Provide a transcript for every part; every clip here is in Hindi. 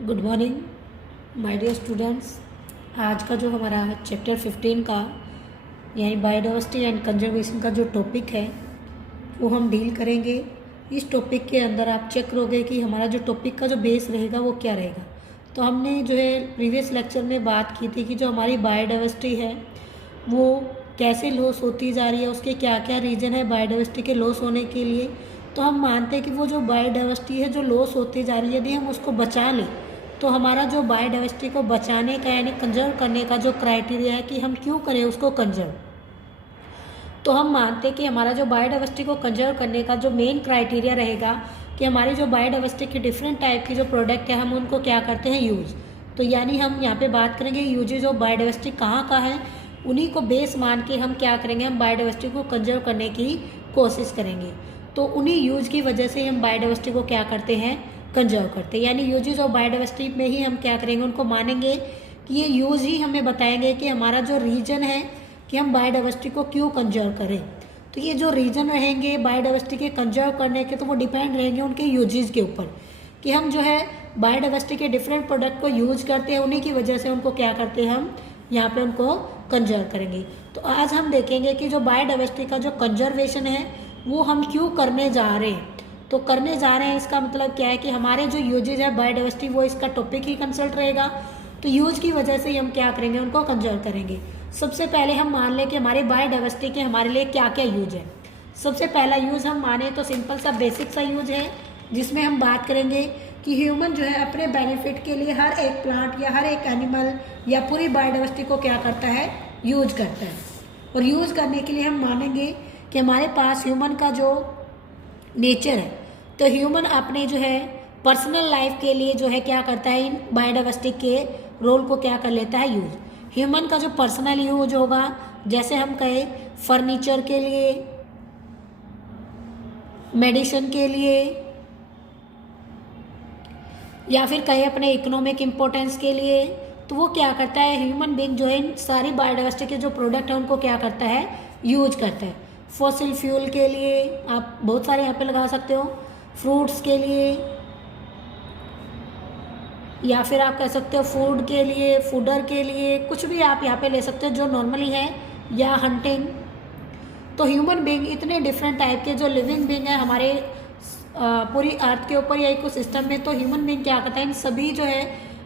Good morning my dear students. आज का जो हमारा चैप्टर 15 का यानी बायोडाइवर्सिटी एंड कंजर्वेशन का जो टॉपिक है वो हम डील करेंगे। इस टॉपिक के अंदर आप चेक करोगे कि हमारा जो टॉपिक का जो बेस रहेगा वो क्या रहेगा। तो हमने जो है प्रीवियस लेक्चर में बात की थी कि जो हमारी बायोडाइवर्सिटी है वो कैसे लॉस होती जा रही है, उसके क्या क्या रीज़न है बायोडाइवर्सिटी के लॉस होने के लिए। तो हम मानते हैं कि वो जो बायोडाइवर्सिटी है जो लॉस होती जा रही है, यदि हम उसको बचा लें तो हमारा जो बायोडाइवर्सिटी को बचाने का यानी कंजर्व करने का जो क्राइटेरिया है कि हम क्यों करें उसको कंजर्व, तो हम मानते हैं कि हमारा जो बायोडाइवर्सिटी को कंजर्व करने का जो मेन क्राइटेरिया रहेगा कि हमारी जो बायोडाइवर्सिटी की डिफरेंट टाइप की जो प्रोडक्ट है हम उनको क्या करते हैं यूज़। तो यानी हम यहाँ पे बात करेंगे यूजेज ऑफ बायोडाइवर्सिटी कहाँ का है, उन्हीं को बेस मान के हम क्या करेंगे, हम बायोडाइवर्सिटी को कंजर्व करने की कोशिश करेंगे। तो उन्हीं यूज की वजह से हम बायोडाइवर्सिटी को क्या करते हैं, कंजर्व करते हैं। यानी यूजेज ऑफ बायोडाइवर्सिटी में ही हम क्या करेंगे, उनको मानेंगे कि ये यूज ही हमें बताएंगे कि हमारा जो रीजन है कि हम बायोडाइवर्सिटी को क्यों कंजर्व करें। तो ये जो रीजन रहेंगे बायोडाइवर्सिटी के कंजर्व करने के, तो वो डिपेंड रहेंगे उनके यूजेज के ऊपर कि हम जो है बायोडाइवर्सिटी के डिफरेंट प्रोडक्ट को यूज करते हैं, उन्हीं की वजह से उनको क्या करते हैं, हम यहाँ पे उनको कंजर्व करेंगे। तो आज हम देखेंगे कि जो बायोडाइवर्सिटी का जो कंजर्वेशन है वो हम क्यों करने जा रहे हैं। तो करने जा रहे हैं इसका मतलब क्या है कि हमारे जो यूजेज है बायोडाइवर्सिटी वो इसका टॉपिक ही कंसल्ट रहेगा। तो यूज की वजह से ही हम क्या करेंगे, उनको कंजर्व करेंगे। सबसे पहले हम मान लें कि हमारी बायोडाइवर्सिटी के हमारे लिए क्या क्या यूज है। सबसे पहला यूज हम माने तो सिंपल सा बेसिक सा यूज है जिसमें हम बात करेंगे कि ह्यूमन जो है अपने बेनिफिट के लिए हर एक प्लांट या हर एक एनिमल या पूरी बायोडाइवर्सिटी को क्या करता है, यूज करता है। और यूज करने के लिए हम मानेंगे कि हमारे पास ह्यूमन का जो नेचर है, तो ह्यूमन अपने जो है पर्सनल लाइफ के लिए जो है क्या करता है, इन बायोडाइवर्सिटी के रोल को क्या कर लेता है, यूज। ह्यूमन का जो पर्सनल यूज होगा, जैसे हम कहें फर्नीचर के लिए, मेडिसिन के लिए, या फिर कहें अपने इकोनॉमिक इम्पोर्टेंस के लिए, तो वो क्या करता है, ह्यूमन बीइंग जो है इन सारी बायोडाइवर्सिटी के जो प्रोडक्ट है उनको क्या करता है, यूज करता है। फॉसिल फ्यूल के लिए आप बहुत सारे यहाँ पे लगा सकते हो, फ्रूट्स के लिए, या फिर आप कह सकते हो फूड के लिए, फूडर के लिए, कुछ भी आप यहाँ पे ले सकते हो जो नॉर्मली है, या हंटिंग। तो ह्यूमन बीइंग इतने डिफरेंट टाइप के जो लिविंग बीइंग है हमारे पूरी अर्थ के ऊपर या इकोसिस्टम में, तो ह्यूमन बीइंग क्या करता है, इन सभी जो है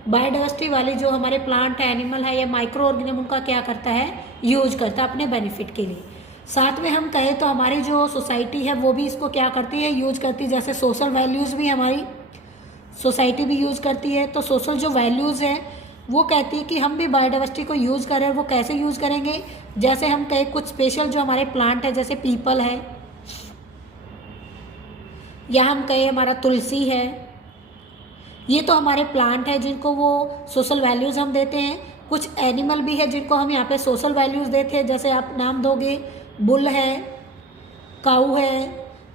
बायोडाइवर्सिटी वाली जो हमारे प्लांट है, एनिमल है या माइक्रो ऑर्गेनिज्म, उनका क्या करता है, यूज करता है अपने बेनिफिट के लिए। साथ में हम कहें तो हमारी जो सोसाइटी है वो भी इसको क्या करती है, यूज करती है। जैसे सोशल वैल्यूज़ भी हमारी सोसाइटी भी यूज करती है। तो सोशल जो वैल्यूज़ है वो कहती है कि हम भी बायोडाइवर्सिटी को यूज़ करें। वो कैसे यूज़ करेंगे, जैसे हम कहें कुछ स्पेशल जो हमारे प्लांट है जैसे पीपल है, या हम कहें हमारा तुलसी है, ये तो हमारे प्लांट है जिनको वो सोशल वैल्यूज़ हम देते हैं। कुछ एनिमल भी है जिनको हम यहाँ पे सोशल वैल्यूज़ देते हैं, जैसे आप नाम दोगे बुल है, काऊ है।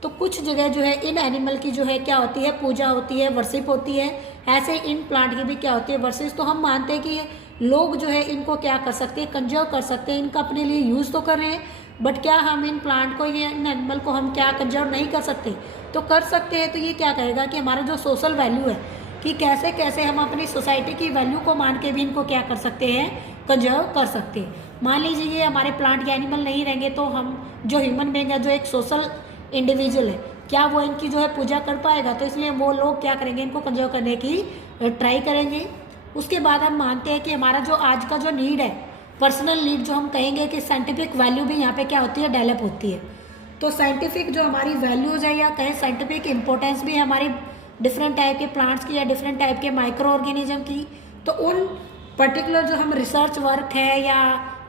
तो कुछ जगह जो है इन एनिमल की जो है क्या होती है, पूजा होती है, वर्शिप होती है। ऐसे इन प्लांट की भी क्या होती है, वर्शिप। तो हम मानते हैं कि लोग जो है इनको क्या कर सकते हैं, कंजर्व कर सकते हैं, इनका अपने लिए यूज़ तो कर रहे हैं, बट क्या हम इन प्लांट को या इन एनिमल को हम क्या कंजर्व नहीं कर सकते, तो कर सकते हैं। तो ये क्या कहेगा कि हमारा जो सोशल वैल्यू है कि कैसे कैसे हम अपनी सोसाइटी की वैल्यू को मान के भी इनको क्या कर सकते हैं, कंजर्व कर सकते हैं। मान लीजिए ये हमारे प्लांट या एनिमल नहीं रहेंगे तो हम जो ह्यूमन बीइंग है, जो एक सोशल इंडिविजुअल है, क्या वो इनकी जो है पूजा कर पाएगा। तो इसलिए वो लोग क्या करेंगे, इनको कंजर्व करने की ट्राई करेंगे। उसके बाद हम मानते हैं कि हमारा जो आज का जो नीड है, पर्सनल नीड, जो हम कहेंगे कि साइंटिफिक वैल्यू भी यहाँ पे क्या होती है, डेवलप होती है। तो साइंटिफिक जो हमारी वैल्यूज़ है या कहें साइंटिफिक इम्पोर्टेंस भी हमारी डिफरेंट टाइप के प्लांट्स की या डिफरेंट टाइप के माइक्रो ऑर्गेनिज्म की। तो उन पर्टिकुलर जो हम रिसर्च वर्क है या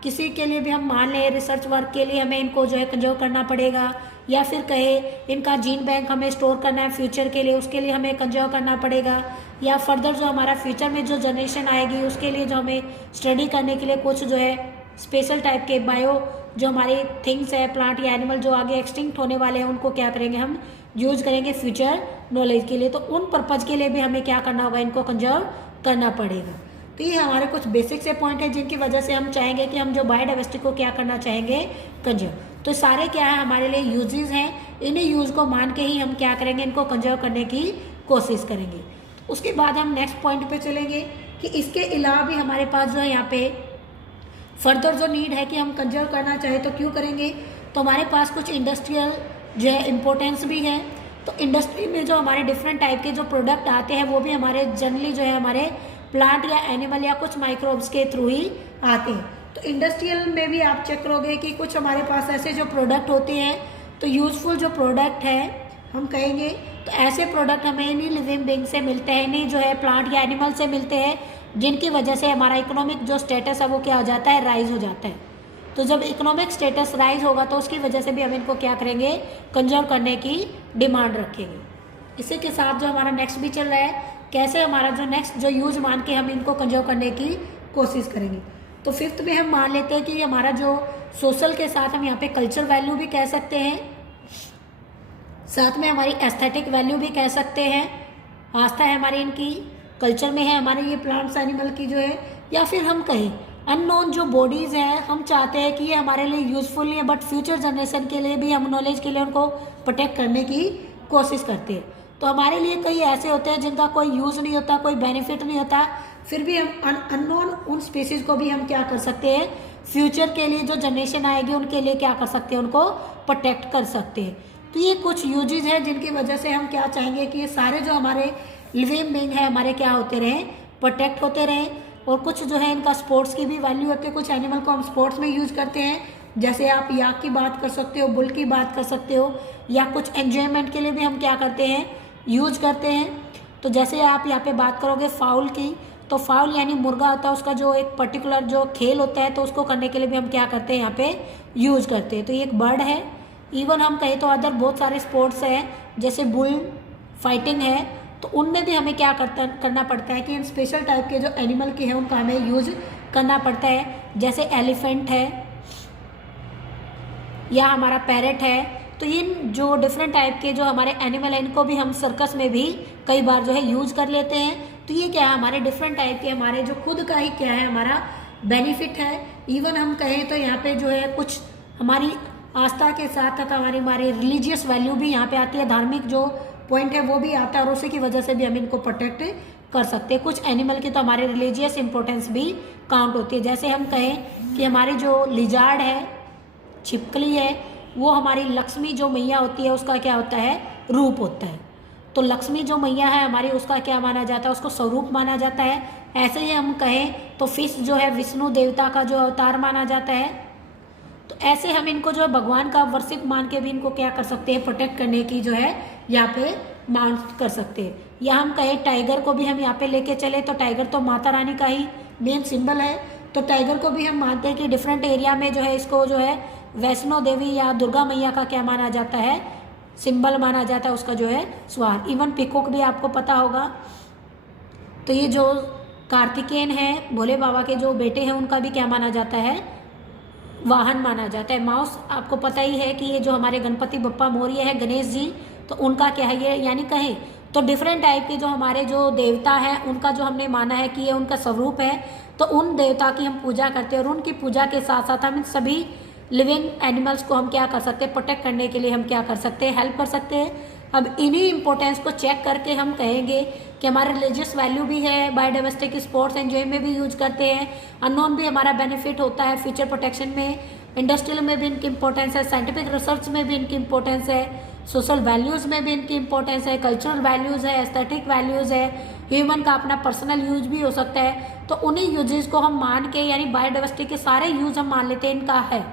किसी के लिए भी हम मान लें रिसर्च वर्क के लिए हमें इनको जो है कंजर्व करना पड़ेगा, या फिर कहे इनका जीन बैंक हमें स्टोर करना है फ्यूचर के लिए, उसके लिए हमें कंजर्व करना पड़ेगा। या फर्दर जो हमारा फ्यूचर में जो जनरेशन आएगी उसके लिए जो हमें स्टडी करने के लिए कुछ जो है स्पेशल टाइप के बायो जो हमारे थिंग्स है, प्लांट या एनिमल जो आगे एक्सटिंक्ट होने वाले हैं, उनको क्या करेंगे, हम यूज करेंगे फ्यूचर नॉलेज के लिए। तो उन पर्पज़ के लिए भी हमें क्या करना होगा, इनको कंजर्व करना पड़ेगा। तो ये हमारे कुछ बेसिक से पॉइंट है जिनकी वजह से हम चाहेंगे कि हम जो बायोडाइवर्सिटी को क्या करना चाहेंगे, कंजर्व। तो सारे क्या है हमारे लिए यूजेस हैं, इन्हीं यूज को मान के ही हम क्या करेंगे, इनको कंजर्व करने की कोशिश करेंगे। उसके बाद हम नेक्स्ट पॉइंट पे चलेंगे कि इसके अलावा भी हमारे पास जो है यहाँ पे फर्दर जो नीड है कि हम कंजर्व करना चाहें तो क्यों करेंगे। तो हमारे पास कुछ इंडस्ट्रियल जो है इम्पोर्टेंस भी है। तो इंडस्ट्री में जो हमारे डिफरेंट टाइप के जो प्रोडक्ट आते हैं वो भी हमारे जनरली जो है हमारे प्लांट या एनिमल या कुछ माइक्रोब्स के थ्रू ही आते हैं। तो इंडस्ट्रियल में भी आप चेक करोगे कि कुछ हमारे पास ऐसे जो प्रोडक्ट होते हैं, तो यूजफुल जो प्रोडक्ट है हम कहेंगे, तो ऐसे प्रोडक्ट हमें इन्हीं लिविंग बींग से मिलते हैं, इन्हीं जो है प्लांट या एनिमल से मिलते हैं, जिनकी वजह से हमारा इकोनॉमिक जो स्टेटस है वो क्या हो जाता है, राइज हो जाता है। तो जब इकोनॉमिक स्टेटस राइज होगा तो उसकी वजह से भी हम इनको क्या करेंगे, कंजर्व करने की डिमांड रखेंगे। इसी के साथ जो हमारा नेक्स्ट भी चल रहा है, कैसे हमारा जो नेक्स्ट जो यूज मान के हम इनको कंजर्व करने की कोशिश करेंगे। तो फिफ्थ में हम मान लेते हैं कि हमारा जो सोशल के साथ हम यहाँ पे कल्चर वैल्यू भी कह सकते हैं, साथ में हमारी एस्थेटिक वैल्यू भी कह सकते हैं। आस्था है हमारी इनकी कल्चर में है, हमारे ये प्लांट्स एनिमल की जो है, या फिर हम कहें अननोन जो बॉडीज़ हैं, हम चाहते हैं कि ये हमारे लिए यूज़फुल नहीं है, बट फ्यूचर जनरेशन के लिए भी हम नॉलेज के लिए उनको प्रोटेक्ट करने की कोशिश करते हैं। तो हमारे लिए कई ऐसे होते हैं जिनका कोई यूज़ नहीं होता, कोई बेनिफिट नहीं होता, फिर भी हम अननोन उन स्पीसीज़ को भी हम क्या कर सकते हैं, फ्यूचर के लिए जो जनरेशन आएगी उनके लिए क्या कर सकते हैं, उनको प्रोटेक्ट कर सकते हैं। तो ये कुछ यूजेज हैं जिनकी वजह से हम क्या चाहेंगे कि ये सारे जो हमारे लिविंग बीइंग है हमारे क्या होते रहें, प्रोटेक्ट होते रहें। और कुछ जो है इनका स्पोर्ट्स की भी वैल्यू होती है, कुछ एनिमल को हम स्पोर्ट्स में यूज़ करते हैं, जैसे आप याक की बात कर सकते हो, बुल की बात कर सकते हो, या कुछ एन्जॉयमेंट के लिए भी हम क्या करते हैं, यूज करते हैं। तो जैसे आप यहाँ पे बात करोगे फाउल की, तो फाउल यानी मुर्गा होता है, उसका जो एक पर्टिकुलर जो खेल होता है, तो उसको करने के लिए भी हम क्या करते हैं, यहाँ पे यूज करते हैं। तो ये एक बर्ड है। इवन हम कहें तो अदर बहुत सारे स्पोर्ट्स हैं, जैसे बुल फाइटिंग है, तो उनमें भी हमें क्या करना पड़ता है कि इन स्पेशल टाइप के जो एनिमल के हैं उनका हमें यूज करना पड़ता है। जैसे एलिफेंट है या हमारा पैरेट है, तो इन जो डिफरेंट टाइप के जो हमारे एनिमल हैं इनको भी हम सर्कस में भी कई बार जो है यूज कर लेते हैं। तो ये क्या है, हमारे डिफरेंट टाइप के हमारे जो खुद का ही क्या है हमारा बेनिफिट है। इवन हम कहें तो यहाँ पे जो है कुछ हमारी आस्था के साथ साथ हमारी रिलीजियस वैल्यू भी यहाँ पे आती है, धार्मिक जो पॉइंट है वो भी आता है, और उसी की वजह से भी हम इनको प्रोटेक्ट कर सकते हैं। कुछ एनिमल की तो हमारे रिलीजियस इंपॉर्टेंस भी काउंट होती है। जैसे हम कहें कि हमारी जो लिजार्ड है, छिपकली है, वो हमारी लक्ष्मी जो मैया होती है उसका क्या होता है, रूप होता है। तो लक्ष्मी जो मैया है हमारी, उसका क्या माना जाता है, उसको स्वरूप माना जाता है। ऐसे ही हम कहें तो फिश जो है विष्णु देवता का जो अवतार माना जाता है। तो ऐसे हम इनको जो है भगवान का वर्शिप मान के भी इनको क्या कर सकते हैं, प्रोटेक्ट करने की जो है यहाँ पे मान कर सकते हैं। या हम कहें टाइगर को भी हम यहाँ पे लेके चले, तो टाइगर तो माता रानी का ही मेन सिंबल है। तो टाइगर को भी हम मानते हैं कि डिफरेंट एरिया में जो है इसको जो है वैष्णो देवी या दुर्गा मैया का क्या माना जाता है, सिंबल माना जाता है उसका जो है स्वार। इवन पिकॉक भी आपको पता होगा। तो ये जो कार्तिकेयन है, भोले बाबा के जो बेटे हैं, उनका भी क्या माना जाता है, वाहन माना जाता है। माउस आपको पता ही है कि ये जो हमारे गणपति बप्पा मौर्य है, गणेश जी, तो उनका क्या है ये, यानी कहें तो डिफरेंट टाइप के जो हमारे जो देवता हैं उनका जो हमने माना है कि ये उनका स्वरूप है, तो उन देवता की हम पूजा करते हैं। और उनकी पूजा के साथ साथ हम इन सभी लिविंग एनिमल्स को हम क्या कर सकते हैं, प्रोटेक्ट करने के लिए हम क्या कर सकते हैं, हेल्प कर सकते हैं। अब इन्हीं इंपॉर्टेंस को चेक करके हम कहेंगे कि हमारा रिलीजियस वैल्यू भी है, बायोडाइवर्सिटी स्पोर्ट्स एंजॉय में भी यूज करते हैं, अननोन भी हमारा बेनिफिट होता है फ्यूचर प्रोटेक्शन में, इंडस्ट्रियल में भी इनकी इंपॉर्टेंस है, साइंटिफिक रिसर्च में भी इनकी इंपॉर्टेंस है, सोशल वैल्यूज़ में भी इनकी इंपॉर्टेंस है, कल्चरल वैल्यूज़ है, एस्थेटिक वैल्यूज़ है, ह्यूमन का अपना पर्सनल यूज भी हो सकता है। तो उन्हीं यूजेस को हम मान के, यानी बायोडाइवर्सिटी के सारे यूज हम मान लेते हैं इनका है।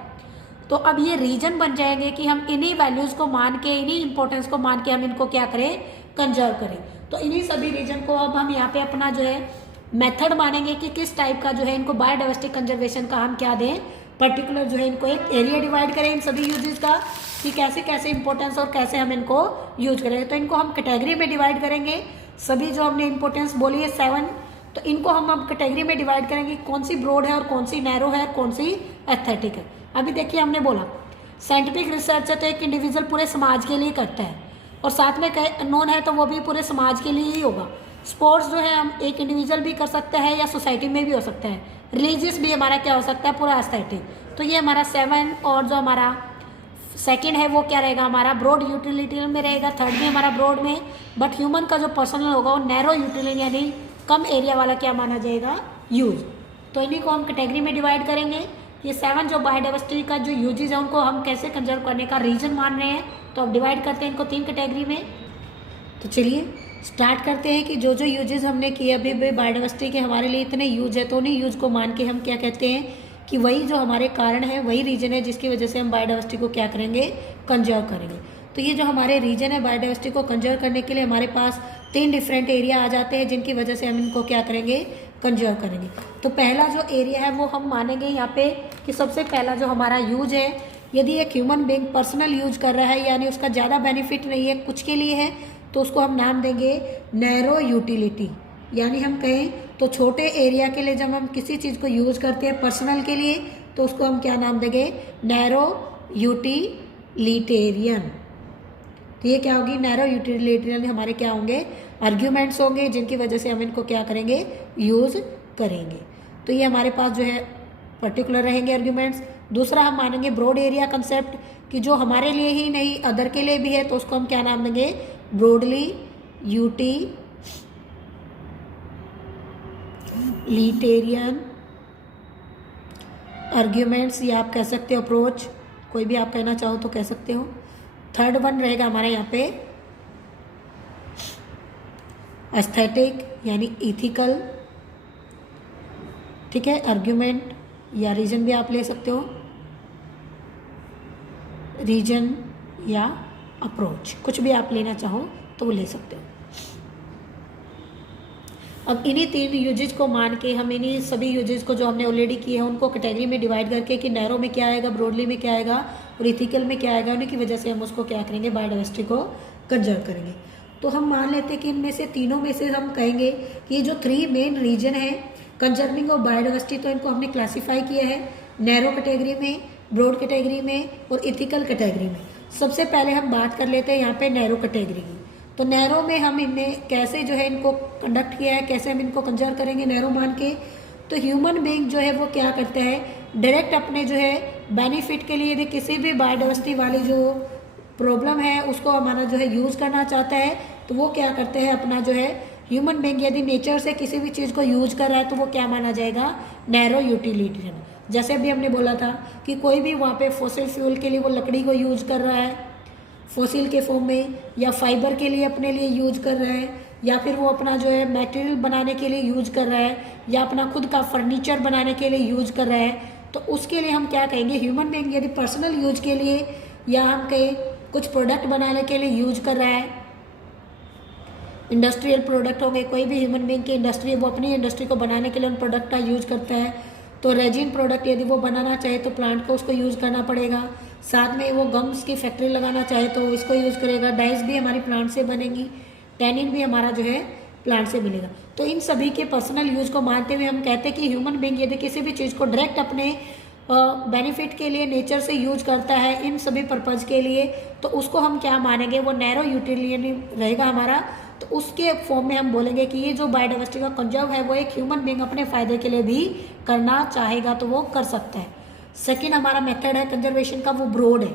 तो अब ये रीजन बन जाएंगे कि हम इन्हीं वैल्यूज़ को मान के, इन्हीं इंपॉर्टेंस को मान के हम इनको क्या करें, कंजर्व करें। तो इन्हीं सभी रीजन को अब हम यहाँ पे अपना जो है मेथड मानेंगे कि किस टाइप का जो है इनको बायोडाइवर्सिटी कंजर्वेशन का हम क्या दें, पर्टिकुलर जो है इनको एक एरिया डिवाइड करें इन सभी यूजेस का, कि कैसे कैसे इंपॉर्टेंस और कैसे हम इनको यूज करेंगे। तो इनको हम कैटेगरी में डिवाइड करेंगे, सभी जो हमने इंपॉर्टेंस बोली है 7, तो इनको हम अब कैटेगरी में डिवाइड करेंगे, कौन सी ब्रॉड है और कौन सी नैरो है, कौन सी एस्थेटिक है। अभी देखिए हमने बोला साइंटिफिक रिसर्च है तो एक इंडिविजुअल पूरे समाज के लिए करता है, और साथ में नॉन है तो वो भी पूरे समाज के लिए ही होगा। स्पोर्ट्स जो है हम एक इंडिविजुअल भी कर सकते हैं या सोसाइटी में भी हो सकता है। रिलीजियस भी हमारा क्या हो सकता है, पूरा एस्थेटिक। तो ये हमारा 7 और जो हमारा सेकंड है वो क्या रहेगा हमारा ब्रॉड यूटिलिटी में रहेगा, थर्ड में हमारा ब्रॉड में, बट ह्यूमन का जो पर्सनल होगा वो नैरो यूटिलिटी यानी कम एरिया वाला क्या माना जाएगा, यूज। तो इन्हीं को हम कैटेगरी में डिवाइड करेंगे। ये 7 जो बायोडाइवर्सिटी का जो यूजेज है उनको हम कैसे कंजर्व करने का रीजन मान रहे हैं, तो अब डिवाइड करते हैं इनको 3 कैटेगरी में। तो चलिए स्टार्ट करते हैं कि जो जो यूजेस हमने किए अभी भी बायोडाइवर्सिटी के हमारे लिए इतने यूज है, तो उन्हीं यूज को मान के हम क्या कहते हैं कि वही जो हमारे कारण है वही रीजन है जिसकी वजह से हम बायोडाइवर्सिटी को क्या करेंगे, कंजर्व करेंगे। तो ये जो हमारे रीजन है बायोडाइवर्सिटी को कंजर्व करने के लिए हमारे पास 3 डिफरेंट एरिया आ जाते हैं जिनकी वजह से हम इनको क्या करेंगे, कंजर्व करेंगे। तो पहला जो एरिया है वो हम मानेंगे यहाँ पे कि सबसे पहला जो हमारा यूज है, यदि एक ह्यूमन बीइंग पर्सनल यूज कर रहा है यानी उसका ज़्यादा बेनिफिट नहीं है, कुछ के लिए है, तो उसको हम नाम देंगे नैरो यूटिलिटी। यानी हम कहें तो छोटे एरिया के लिए जब हम किसी चीज़ को यूज करते हैं पर्सनल के लिए तो उसको हम क्या नाम देंगे, नैरो यूटिलिटेरियन। तो ये क्या होगी, नैरो यूटिलिटेरियन हमारे क्या होंगे, आर्ग्यूमेंट्स होंगे जिनकी वजह से हम इनको क्या करेंगे, यूज करेंगे। तो ये हमारे पास जो है पर्टिकुलर रहेंगे आर्ग्यूमेंट्स। दूसरा हम मानेंगे ब्रॉड एरिया कंसेप्ट कि जो हमारे लिए ही नहीं अदर के लिए भी है, तो उसको हम क्या नाम देंगे, ब्रॉडली यूटिलिटेरियन आर्ग्यूमेंट्स, या आप कह सकते हो अप्रोच, कोई भी आप कहना चाहो तो कह सकते हो। थर्ड वन रहेगा हमारे यहाँ पे एस्थेटिक यानी इथिकल, ठीक है, आर्ग्यूमेंट या रीजन भी आप ले सकते हो, रीजन या अप्रोच, कुछ भी आप लेना चाहो तो वो ले सकते हो। अब इन्हीं 3 यूजेज को मान के हम इन्हीं सभी यूजेज को जो हमने ऑलरेडी किए हैं उनको कैटेगरी में डिवाइड करके कि नैरो में क्या आएगा, ब्रॉडली में क्या आएगा और इथिकल में क्या आएगा, उन्हीं की वजह से हम उसको क्या करेंगे, बायोडाइवर्सिटी को कंजर्व करेंगे। तो हम मान लेते हैं कि इनमें से तीनों में से हम कहेंगे कि ये जो 3 मेन रीजन है कंजर्विंग ऑफ बायोडाइवर्सिटी, तो इनको हमने क्लासीफाई किया है नैरो कैटेगरी में, ब्रॉड कैटेगरी में और इथिकल कैटेगरी में। सबसे पहले हम बात कर लेते हैं यहाँ पे नैरो कैटेगरी की। तो नैरो में हम इनमें कैसे जो है इनको कंडक्ट किया है, कैसे हम इनको कंजर्व करेंगे नैरो मान के। तो ह्यूमन बीइंग जो है वो क्या करता है, डायरेक्ट अपने जो है बेनिफिट के लिए यदि किसी भी बायोडाइवर्सिटी वाली जो प्रॉब्लम है उसको हमारा जो है यूज़ करना चाहता है, तो वो क्या करते हैं, अपना जो है ह्यूमन बीइंग यदि नेचर से किसी भी चीज़ को यूज कर रहा है तो वो क्या माना जाएगा, नैरो यूटिलिटेरियन। जैसे अभी हमने बोला था कि कोई भी वहाँ पे फॉसिल फ्यूल के लिए वो लकड़ी को यूज कर रहा है फॉसिल के फॉर्म में, या फाइबर के लिए अपने लिए यूज कर रहा है, या फिर वो अपना जो है मटेरियल बनाने के लिए यूज कर रहा है, या अपना खुद का फर्नीचर बनाने के लिए यूज कर रहा है, तो उसके लिए हम क्या कहेंगे, ह्यूमन बीइंग यदि पर्सनल यूज के लिए या हम कहें कुछ प्रोडक्ट बनाने के लिए यूज कर रहा है, इंडस्ट्रियल प्रोडक्ट होंगे, कोई भी ह्यूमन बीइंग की इंडस्ट्री वो अपनी इंडस्ट्री को बनाने के लिए उन प्रोडक्ट का यूज करता है, तो रेजिन प्रोडक्ट यदि वो बनाना चाहे तो प्लांट को उसको यूज़ करना पड़ेगा। साथ में वो गम्स की फैक्ट्री लगाना चाहे तो इसको यूज़ करेगा। डाइस भी हमारी प्लांट से बनेंगी, टैनिन भी हमारा जो है प्लांट से मिलेगा। तो इन सभी के पर्सनल यूज़ को मानते हुए हम कहते हैं कि ह्यूमन बीइंग यदि किसी भी चीज़ को डायरेक्ट अपने बेनिफिट के लिए नेचर से यूज करता है इन सभी पर्पज़ के लिए, तो उसको हम क्या मानेंगे, वो नैरो यूटिलिटेरियन रहेगा हमारा। तो उसके फॉर्म में हम बोलेंगे कि ये जो बायोडाइवर्सिटी का कंजर्व है वो एक ह्यूमन बीइंग अपने फ़ायदे के लिए भी करना चाहेगा तो वो कर सकता है। सेकंड हमारा मेथड है कंजर्वेशन का, वो ब्रॉड है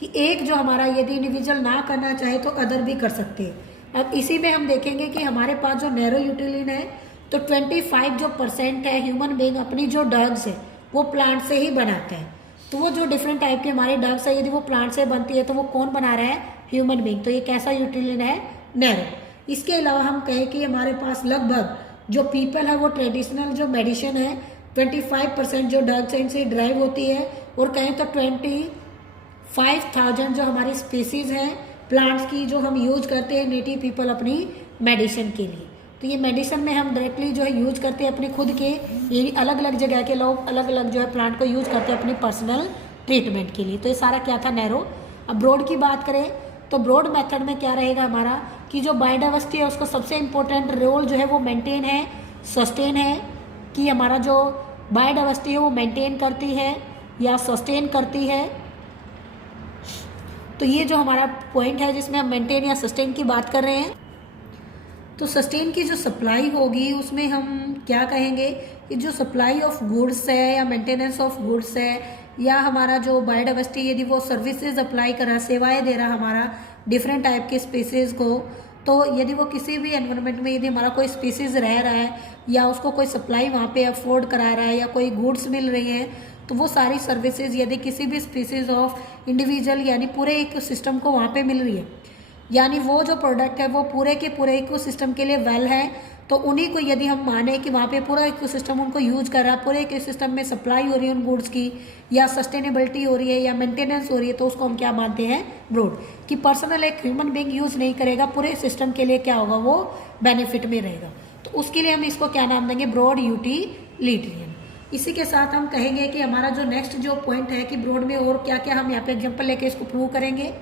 कि एक जो हमारा यदि इंडिविजुअल ना करना चाहे तो अदर भी कर सकते हैं। अब इसी में हम देखेंगे कि हमारे पास जो नैरो यूटिलिटेरियन है तो 25 जो % है ह्यूमन बीइंग अपनी जो ड्रग्स है वो प्लांट से ही बनाते हैं। तो वो जो डिफरेंट टाइप के हमारे ड्रग्स है यदि वो प्लांट से बनती है तो वो कौन बना रहा है, ह्यूमन बीइंग। तो ये कैसा यूटिलिटियन है, नैरो। इसके अलावा हम कहें कि हमारे पास लगभग जो पीपल है वो ट्रेडिशनल जो मेडिसिन है 25% जो ड्रग्स है इनसे ड्राइव होती है, और कहें तो 25,000 जो हमारी स्पीसीज़ हैं प्लांट्स की जो हम यूज करते हैं नेटिव पीपल अपनी मेडिसिन के लिए। तो ये मेडिसिन में हम डायरेक्टली जो है यूज करते हैं अपने खुद के, ये अलग अलग जगह के लोग अलग अलग जो है प्लांट को यूज करते हैं अपनी पर्सनल ट्रीटमेंट के लिए। तो ये सारा क्या था, नैरो। अब ब्रॉड की बात करें तो ब्रॉड मेथड में क्या रहेगा हमारा कि जो बायोडाइवर्सिटी है उसका सबसे इम्पोर्टेंट रोल जो है वो मेंटेन है, सस्टेन है, कि हमारा जो बायोडाइवर्सिटी है वो मेंटेन करती है या सस्टेन करती है। तो ये जो हमारा पॉइंट है जिसमें हम मेंटेन या सस्टेन की बात कर रहे हैं। तो सस्टेन की जो सप्लाई होगी उसमें हम क्या कहेंगे कि जो सप्लाई ऑफ गुड्स है या मेंटेनेंस ऑफ गुड्स है या हमारा जो बायोडाइवर्सिटी यदि वो सर्विसेज अप्लाई कर रहा, सेवाएं दे रहा हमारा डिफरेंट टाइप के स्पीसीज़ को, तो यदि वो किसी भी एनवायरनमेंट में यदि हमारा कोई स्पीसीज़ रह रहा है या उसको कोई सप्लाई वहाँ पे अफोर्ड करा रहा है या कोई गुड्स मिल रही है, तो वो सारी सर्विसेज यदि किसी भी स्पीसीज़ ऑफ इंडिविजुअल यानी पूरे इकोसिस्टम को वहाँ पे मिल रही है, यानी वो जो प्रोडक्ट है वो पूरे के पूरे इकोसिस्टम के लिए वेल है, तो उन्हीं को यदि हम माने कि वहाँ पे पूरा इकोसिस्टम उनको यूज कर रहा है, पूरे इकोसिस्टम में सप्लाई हो रही है उन गुड्स की या सस्टेनेबिलिटी हो रही है या मेंटेनेंस हो रही है, तो उसको हम क्या मानते हैं, ब्रॉड। कि पर्सनल एक ह्यूमन बीइंग यूज नहीं करेगा, पूरे सिस्टम के लिए क्या होगा, वो बेनिफिट में रहेगा, तो उसके लिए हम इसको क्या नाम देंगे, ब्रॉड यूटिलिटेरियन। इसी के साथ हम कहेंगे कि हमारा जो नेक्स्ट जो पॉइंट है कि ब्रॉड में और क्या क्या हम यहाँ पे एग्जाम्पल लेके इसको प्रूव करेंगे,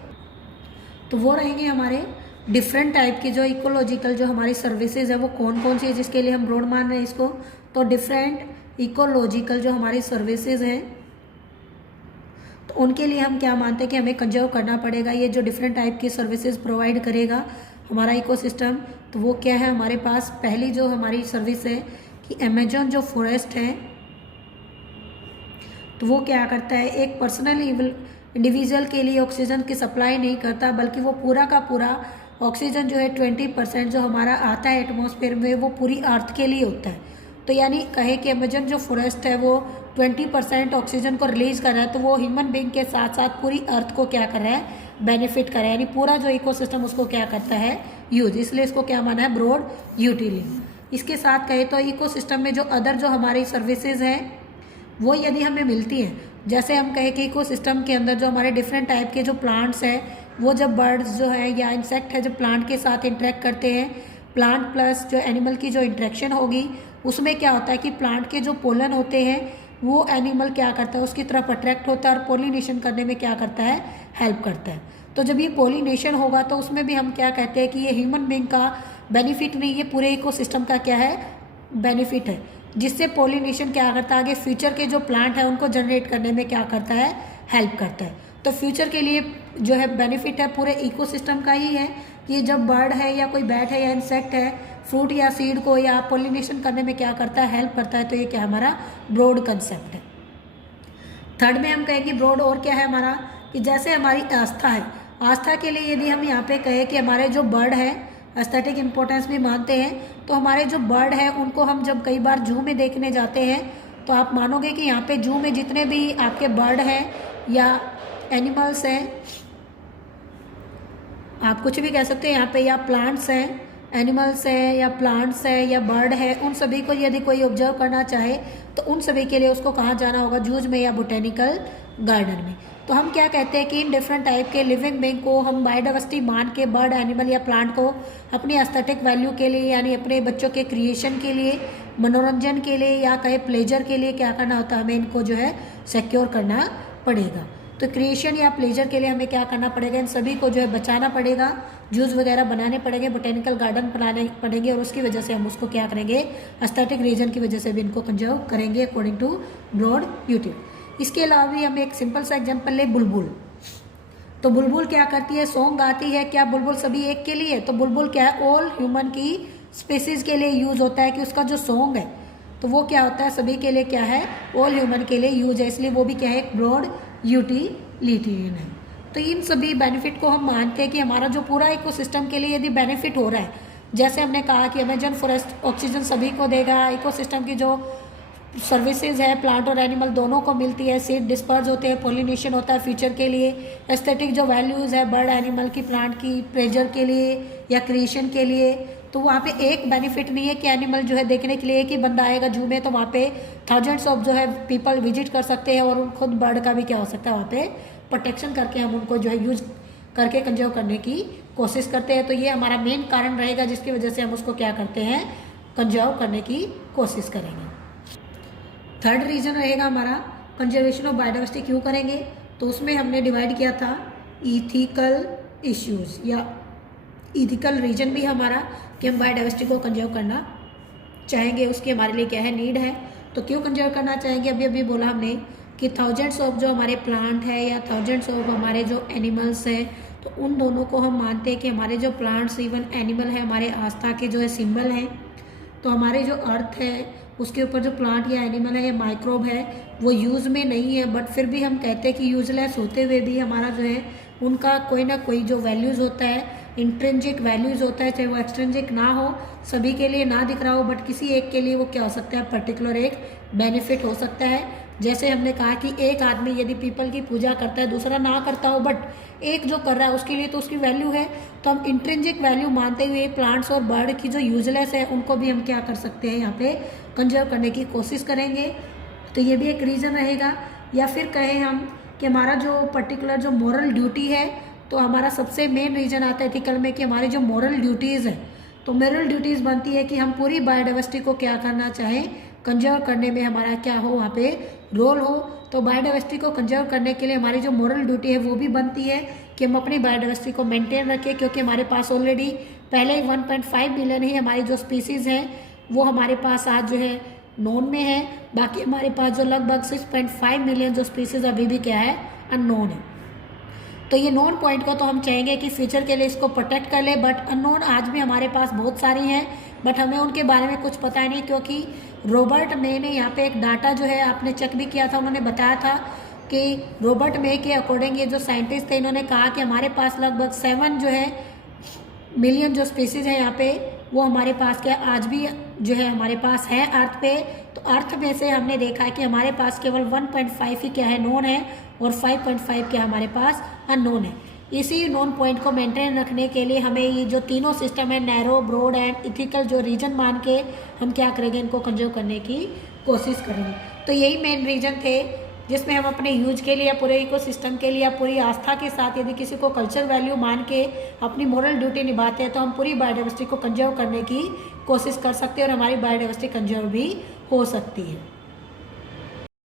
तो वो रहेंगे हमारे डिफरेंट टाइप की जो इकोलॉजिकल जो हमारी सर्विसेज है वो कौन कौन सी है जिसके लिए हम ब्रॉड मान रहे हैं इसको। तो डिफरेंट इकोलॉजिकल जो हमारी सर्विसेज हैं तो उनके लिए हम क्या मानते हैं कि हमें कंजर्व करना पड़ेगा ये जो डिफरेंट टाइप की सर्विसेज प्रोवाइड करेगा हमारा इकोसिस्टम। तो वो क्या है हमारे पास, पहली जो हमारी सर्विस है कि अमेजोन जो फॉरेस्ट है तो वो क्या करता है, एक पर्सनल इंडिविजुअल के लिए ऑक्सीजन की सप्लाई नहीं करता, बल्कि वो पूरा का पूरा ऑक्सीजन जो है 20% जो हमारा आता है एटमॉस्फेयर में वो पूरी अर्थ के लिए होता है। तो यानी कहे कि अमेजन जो फॉरेस्ट है वो 20% ऑक्सीजन को रिलीज कर रहा है, तो वो ह्यूमन बीइंग के साथ साथ पूरी अर्थ को क्या कर रहा है, बेनिफिट कर रहा है, यानी पूरा जो इकोसिस्टम उसको क्या करता है, यूज। इसलिए इसको क्या माना है, ब्रॉड यूटिलिटी। इसके साथ कहे तो इकोसिस्टम में जो अदर जो हमारी सर्विसेज हैं वो यदि हमें मिलती हैं, जैसे हम कहें कि इकोसिस्टम के अंदर जो हमारे डिफरेंट टाइप के जो प्लांट्स हैं वो जब बर्ड्स जो है या इंसेक्ट है जब प्लांट के साथ इंटरेक्ट करते हैं, प्लांट प्लस जो एनिमल की जो इंटरेक्शन होगी उसमें क्या होता है कि प्लांट के जो पोलन होते हैं वो एनिमल क्या करता है, उसकी तरफ अट्रैक्ट होता है और पोलिनेशन करने में क्या करता है, हेल्प करता है। तो जब ये पोलिनेशन होगा तो उसमें भी हम क्या कहते हैं कि ये ह्यूमन बीइंग का बेनिफिट नहीं, ये पूरे इकोसिस्टम का क्या है, बेनिफिट है, जिससे पोलिनेशन क्या करता है, आगे फ्यूचर के जो प्लांट है उनको जनरेट करने में क्या करता है, हेल्प करता है। तो फ्यूचर के लिए जो है बेनिफिट है पूरे इकोसिस्टम का ही है कि जब बर्ड है या कोई बैट है या इंसेक्ट है फ्रूट या सीड को या पोलिनेशन करने में क्या करता है, हेल्प करता है। तो ये क्या हमारा ब्रॉड कंसेप्ट है। थर्ड में हम कहेंगे ब्रॉड और क्या है हमारा, कि जैसे हमारी आस्था है, आस्था के लिए यदि हम यहाँ पे कहें कि हमारे जो बर्ड है एस्थेटिक इम्पोर्टेंस भी मानते हैं, तो हमारे जो बर्ड है उनको हम जब कई बार जू में देखने जाते हैं तो आप मानोगे कि यहाँ पे जू में जितने भी आपके बर्ड हैं या एनिमल्स हैं, आप कुछ भी कह सकते हैं यहाँ पे, या प्लांट्स हैं, एनिमल्स है या प्लांट्स है या बर्ड है, उन सभी को यदि कोई ऑब्जर्व करना चाहे तो उन सभी के लिए उसको कहाँ जाना होगा, जूज में या बोटेनिकल गार्डन में। तो हम क्या कहते हैं कि इन डिफरेंट टाइप के लिविंग बीइंग को हम बायोडाइवर्सिटी मान के बर्ड, एनिमल या प्लांट को अपनी एस्थेटिक वैल्यू के लिए यानी अपने बच्चों के क्रिएशन के लिए, मनोरंजन के लिए या कहे प्लेजर के लिए क्या करना होता है, हमें इनको जो है सिक्योर करना पड़ेगा। तो क्रिएशन या प्लेजर के लिए हमें क्या करना पड़ेगा, इन सभी को जो है बचाना पड़ेगा, जूस वगैरह बनाने पड़ेंगे, बोटेनिकल गार्डन बनाने पड़ेंगे, और उसकी वजह से हम उसको क्या करेंगे, एस्थेटिक रीजन की वजह से भी इनको कंजर्व करेंगे अकॉर्डिंग टू ब्रॉड यूटिलिटी। इसके अलावा भी हम एक सिंपल सा एग्जांपल ले, बुलबुल। तो बुलबुल क्या करती है, सॉन्ग गाती है, क्या बुलबुल सभी एक के लिए, तो बुलबुल क्या है, ऑल ह्यूमन की स्पीसीज के लिए यूज होता है, कि उसका जो सॉन्ग है तो वो क्या होता है, सभी के लिए क्या है, ऑल ह्यूमन के लिए यूज है, इसलिए वो भी क्या है, एक ब्रॉड यूटिलिटेरियन है। तो इन सभी बेनिफिट को हम मानते हैं कि हमारा जो पूरा इकोसिस्टम के लिए यदि बेनिफिट हो रहा है, जैसे हमने कहा कि अमेजन फॉरेस्ट ऑक्सीजन सभी को देगा, इकोसिस्टम की जो सर्विसेज है प्लांट और एनिमल दोनों को मिलती है, सीड डिस्पर्स होते हैं, पोलिनेशन होता है फ्यूचर के लिए, एस्थेटिक जो वैल्यूज़ है बर्ड एनिमल की, प्लांट की, प्लेजर के लिए या क्रिएशन के लिए। तो वहाँ पे एक बेनिफिट नहीं है कि एनिमल जो है देखने के लिए एक ही बंदा आएगा जू में तो वहाँ पे थाउजेंड्स ऑफ जो है पीपल विजिट कर सकते हैं, और खुद बर्ड का भी क्या हो सकता है वहाँ पे प्रोटेक्शन करके हम उनको जो है यूज करके कंजर्व करने की कोशिश करते हैं। तो ये हमारा मेन कारण रहेगा जिसकी वजह से हम उसको क्या करते हैं, कंजर्व करने की कोशिश करेंगे। थर्ड रीजन रहेगा हमारा कंजर्वेशन ऑफ बायोडाइवर्सिटी क्यों करेंगे, तो उसमें हमने डिवाइड किया था इथिकल इश्यूज या इथिकल रीजन भी हमारा कि हम बायोडाइवर्सिटी को कंजर्व करना चाहेंगे, उसकी हमारे लिए क्या है, नीड है। तो क्यों कंजर्व करना चाहेंगे, अभी अभी बोला हमने कि थाउजेंड्स ऑफ जो हमारे प्लांट है या थाउजेंड्स ऑफ हमारे जो एनिमल्स हैं, तो उन दोनों को हम मानते हैं कि हमारे जो प्लांट्स इवन एनिमल है हमारे आस्था के जो है सिंबल हैं। तो हमारे जो अर्थ है उसके ऊपर जो प्लांट या एनिमल है या माइक्रोब है वो यूज़ में नहीं है, बट फिर भी हम कहते हैं कि यूजलेस होते हुए भी हमारा जो है उनका कोई ना कोई जो वैल्यूज़ होता है, इंट्रिंसिक वैल्यूज़ होता है, चाहे वो एक्सट्रिंसिक ना हो, सभी के लिए ना दिख रहा हो, बट किसी एक के लिए वो क्या हो सकता है, पर्टिकुलर एक बेनिफिट हो सकता है। जैसे हमने कहा कि एक आदमी यदि पीपल की पूजा करता है, दूसरा ना करता हो, बट एक जो कर रहा है उसके लिए तो उसकी वैल्यू है, तो हम इंट्रिंसिक वैल्यू मानते हुए प्लांट्स और बर्ड की जो यूजलेस है उनको भी हम क्या कर सकते हैं, यहाँ पे कंजर्व करने की कोशिश करेंगे। तो ये भी एक रीज़न रहेगा। या फिर कहें हम कि हमारा जो पर्टिकुलर जो मॉरल ड्यूटी है, तो हमारा सबसे मेन रीज़न आता है एथिकल में कि हमारी जो मॉरल ड्यूटीज़ है, तो मॉरल ड्यूटीज़ बनती है कि हम पूरी बायोडाइवर्सिटी को क्या करना चाहें, कंजर्व करने में हमारा क्या हो, वहाँ पे रोल हो। तो बायोडाइवर्सिटी को कंजर्व करने के लिए हमारी जो मॉरल ड्यूटी है वो भी बनती है कि हम अपनी बायोडाइवर्सिटी को मेंटेन रखें, क्योंकि हमारे पास ऑलरेडी पहले ही 1.5 बिलियन ही हमारी जो स्पीसीज़ हैं वो हमारे पास आज जो है नोन में है। बाकी हमारे पास जो लगभग 6.5 मिलियन जो स्पीसीज़ अभी भी क्या है, अननोन है। तो ये नोन पॉइंट को तो हम चाहेंगे कि फ्यूचर के लिए इसको प्रोटेक्ट कर ले, बट अननोन आज भी हमारे पास बहुत सारी हैं, बट हमें उनके बारे में कुछ पता नहीं, क्योंकि रॉबर्ट मे ने यहाँ पे एक डाटा जो है आपने चेक भी किया था, उन्होंने बताया था कि रॉबर्ट मे के अकॉर्डिंग ये जो साइंटिस्ट थे इन्होंने कहा कि हमारे पास लगभग 7 जो है मिलियन जो स्पीसीज़ है यहाँ पे वो हमारे पास क्या आज भी जो है हमारे पास है अर्थ पे। तो अर्थ में से हमने देखा है कि हमारे पास केवल 1.5 ही क्या है, नोन है, और 5.5 क्या हमारे पास अननोन है। इसी नोन पॉइंट को मेंटेन रखने के लिए हमें ये जो तीनों सिस्टम है, नैरो, ब्रॉड एंड इथिकल, जो रीजन मान के हम क्या करेंगे, इनको कंजर्व करने की कोशिश करेंगे। तो यही मेन रीजन थे जिसमें हम अपने यूज के लिए, पूरे इकोसिस्टम के लिए, पूरी आस्था के साथ यदि किसी को कल्चर वैल्यू मान के अपनी मोरल ड्यूटी निभाते हैं तो हम पूरी बायोडाइवर्सिटी को कंजर्व करने की कोशिश कर सकते हैं और हमारी बायोडाइवर्सिटी कंजर्व भी हो सकती है।